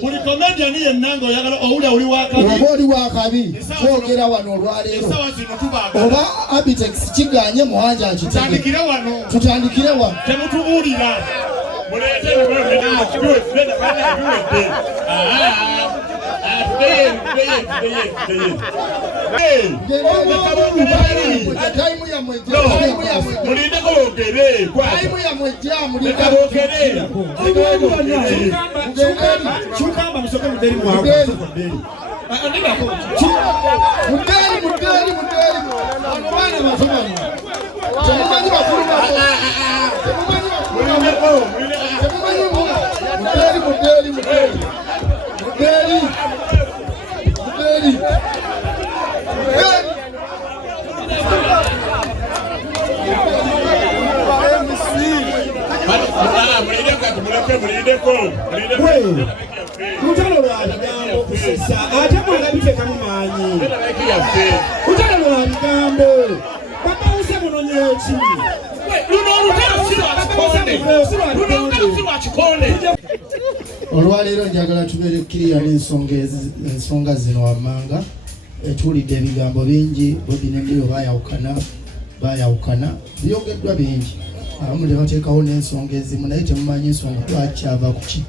buli comedian yenna ng'oyagala owulira oli wakabi oba oli wakabi twogera wano olwaleero esawa zino tubaagala oba Abitex kiganye muwanja tutandikire wano tutandikire wano temutubuulira muleete biwedde mulindeko boogere kyukamba musoke muderi muderi abaana basomani temumanyi bakulu Utalo lwa bigambo kusesa ate mwagabiteeka mumaanyi utalo lwa bigambo babawuse munonyeyo ki luno olutalo si lwa kikonde olwaleero njagala tubeere kiriya n'ensonga zino wammanga tuwulidde ebigambo bingi Bobby ne Nilo bayawukana byogeddwa bingi abamu ne bateekawo n'ensonga ezimu naye temumanyi ensonga lwakyava ku ki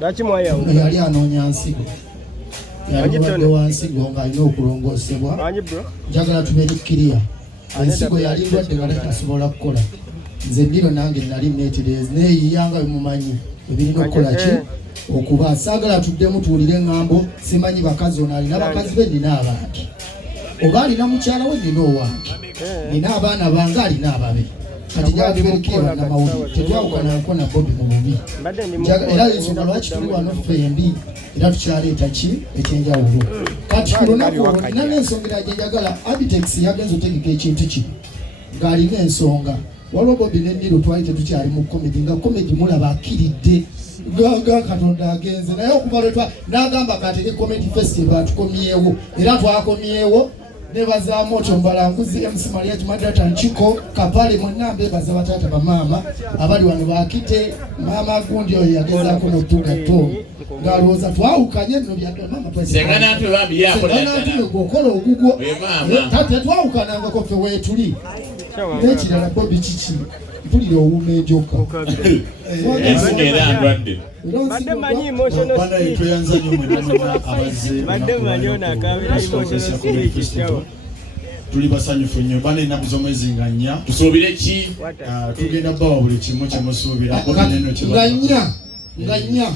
yali anoonya nsigo yali mubadde wa nsigo ng'alina okulongoosebwa njagala tubeere kiriya ensigo yali ndwadde nga tasobola kukola nze Nilo nange nali neetereza neeyiyanga bimumanyi ebirina okukola ki okuba saagala tuddemu tuwulire ŋŋambo simanyi bakazi ono alina bakazi be nina abange oba alina mukyala we nina owange nina abaana bange alina ababe kati njagala tuberekire bannamawulire tetwawukanako na Bobby mu bubi era ensonga lwaki tuli wano fembi era tukyaleeta ki ekyenjawulo kati ku lunaku olwo nina n'ensonga gye njagala Abitex yagenza otegeka ekintu kino ng'alina ensonga waliwo Bobby ne Nilo twali tetukyali mu komedi nga komedi mulaba akiridde gaga Katonda agenze naye okuva lwetwa n'agamba kateke comedy festival tukomyewo era twakomyewo nebaza moto mbalanguzi MC Maria Jumadata Nchiko Kapale mwenna mbebaza batata bamaama abali wano bakite mama gundi oyo yagezaako n'otuga to ng'alowooza twawukanye nno byadde mama sengana ntwe bambi yakola gokola ogugwo tate twawukanangako ffe weetuli n'ekirala Bobby kiki mpulira owuuma enjoka tuli basanyufu nnyo bana ennaku z'omwezi nga 4 tusuubire ki tugenda bawa buli kimu kye musuubira nga 4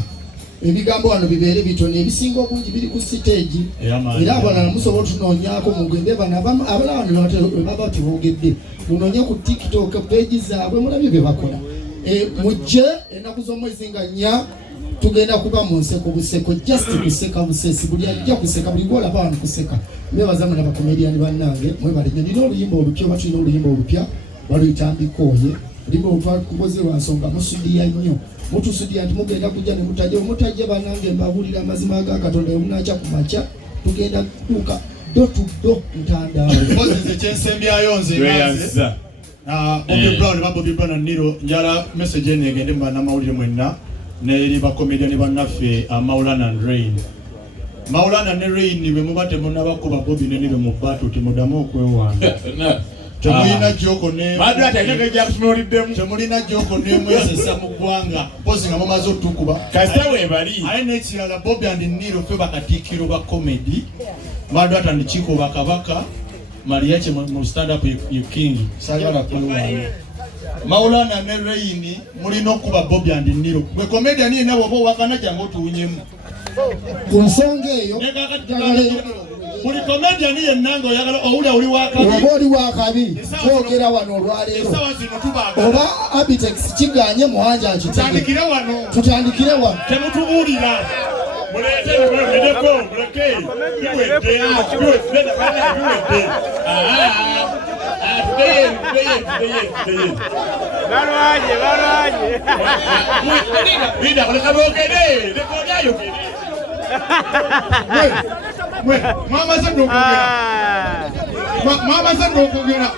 ebigambo wano bibeere bitono ebisinga obungi biri ku siteegi era abalala musobola tunoonyaako mugende bano abalala wano baba tuboogedde munoonye ku TikTok peegi zaabwe mulabye bye bakola mujje ennaku z'omwezi nga 4 tugenda kuba mu nseko buseko just kuseka busesi buli ajja kuseka buli gwolaba wano kuseka mwebaza mwe n'abakomediyani bannange mwebalinnya nina oluyimba olupya oba tulina oluyimba olupya baluyitambikooye oluyimba olutwakuboze lwa nsonga musudiya nnyo mutusudiya nti mugenda kujja ne mutajje bannange mbabulira amazima ga Katonda emunakya ku makya tugenda kutuuka do to do ntandaawo mpozi kyensembyayo nze Bobby Brown and Nilo njala message eno egende mu bannamawulire mwenna n'eri bakomediyani bannaffe Maulana and Rain. Maulana ne Rain bwe muba temunnabakuba Bobby ne Nilo mu battle temuddamu okwewanga temulina joko ne temulina joko ne mwesesa mu ggwanga mpozi nga mumaze otukuba kasita webali aye n'ekirala Bobby and Nilo ffe bakatiikiro ba comedy Maulana and Chiko bakabaka Mariachi mu stand up you king sayala kulwana Maulana ne Rain mulina okuba Bobby and Nilo bwe comedian ni nabo bo wakana jango tuunyemu ku nsonga eyo buli comedian yenna ng'oyagala owulira oli wakabi oba oli wakabi twogera wano olwaleero esawa zino tubaagala oba Abitex kiganye muwanja tutandikire wano temutubuulira muleete biwedeko muleke biwedde balwaje bida kuleka boogere lekodaayogere mwamaze n'okwogera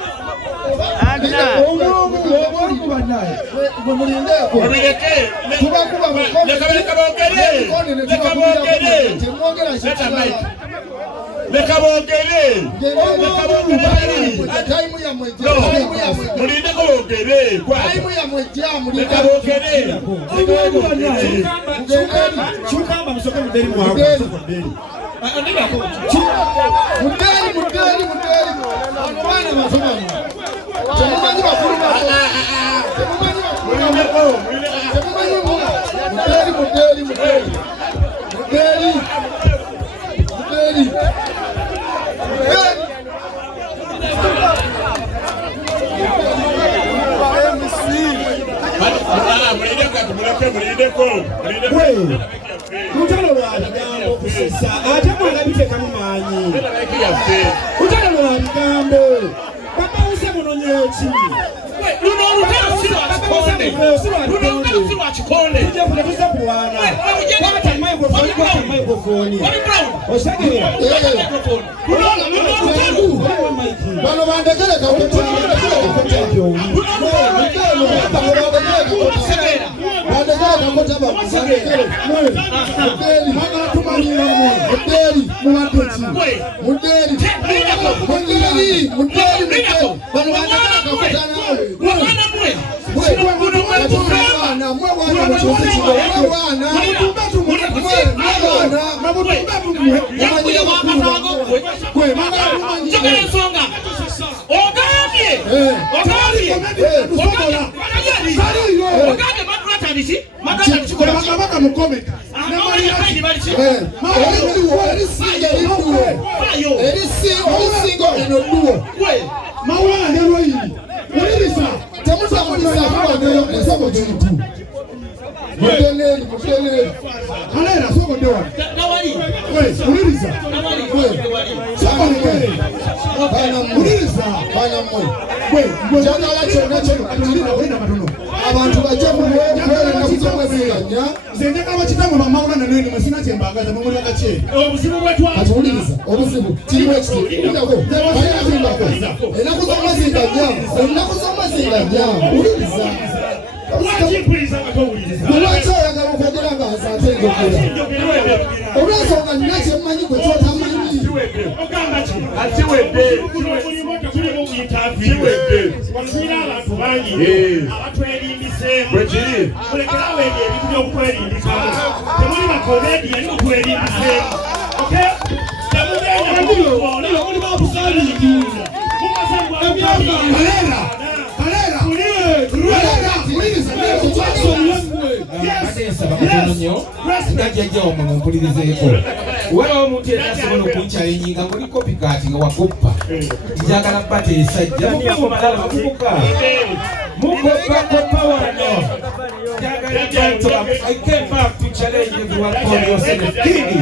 I came back to challenge everyone for yourself. King.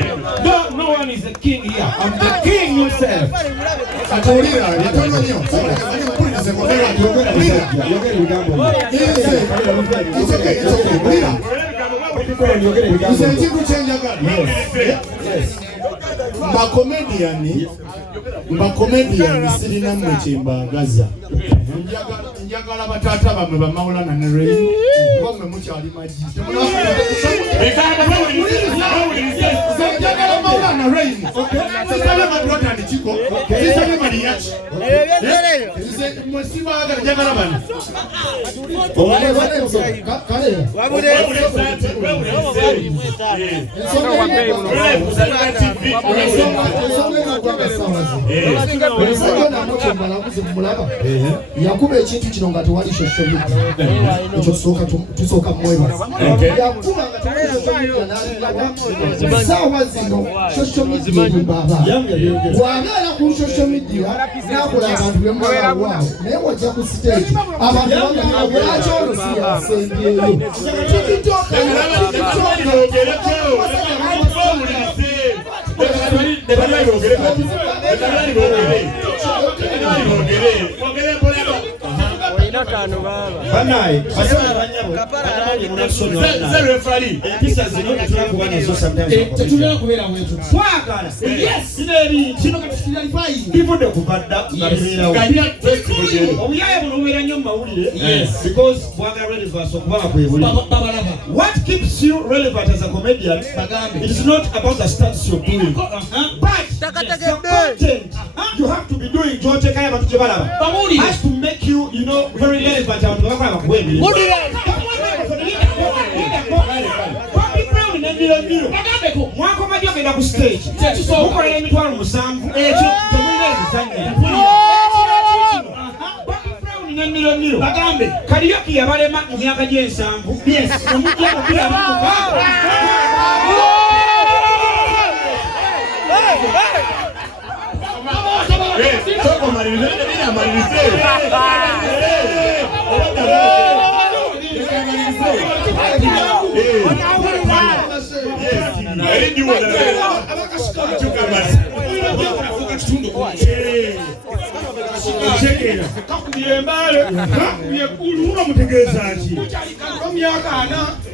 No one is a king here. I'm the king himself. Comedian sirina mwe kyembagaza njagala batata bamwe bamawulana ne Rain bamwe mukyali maji njagala mawulana Rain sisale madrota ndi kiko sisale mariachi mwesibaga njagala bani yakuba ekintu kino nga tewali social media ekyo tusooka mwebaza yakuba nga tewali social media saawa zino social media ebibaba bw'abeera ku social media nakola abantu bemulabawaawo naye wajja ku stage abantu bagamba lwaki ono si yasembeeyo Banaye, basana banyabo. Zero referee. Empisa zino tunakuba nazo sometimes. Tetulera kubeera wetu. Twagala. Yes. Sineri. Kino kati kiralifayi. Bivudde ku kadda ngabibeerawo. Kanya test kujeri. Obuyaye buno bubeera nnyo mu mawulire. Yes. Because bwagala relevance okubala kwebuli. Babalaba. What keeps you relevant as a comedian? It is not about the stunts you're doing. But the content you have to be doing has to make you, very relevant. Karaoke yabalema mu myaka gy'ensanvu. Yes.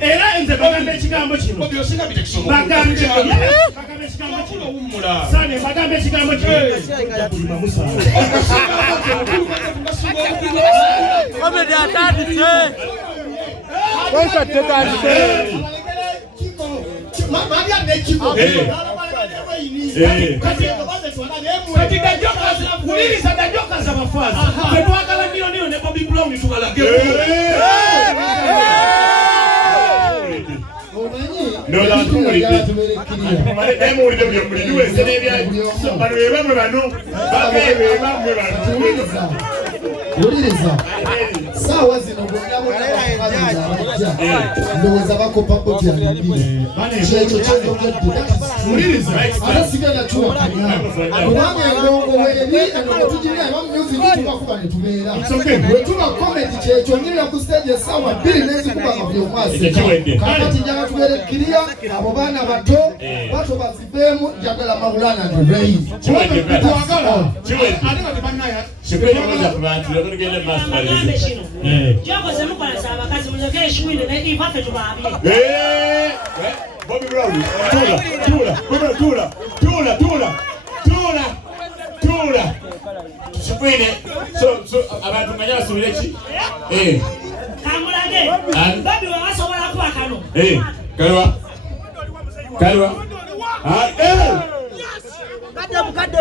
Era nze bagamba ekigambo kino. Bagamba ekigambo kino. Uliriza sawa zino ndowooza bakopa bodi alibire kyekyo kyeyogedde atasigala tuwakanya kubanga endongo weebi endongo tugirina ebamunyuzi tubakuba ne tubeera bwe tuba komenti kyekyo nyirira ku stage essaawa 2 n'ezikuba nga buli omu aseka kakati njagala tubeere kkiriya abo baana bato bazibeemu njagala Maulana and Rain twagala ate kati bannaya Bobby Brown, tula. Shipwine, so abantu nganya subireki. Kamulage. Bobby wasobola kuba kano. Kalwa. Ah, Kadde mukadde.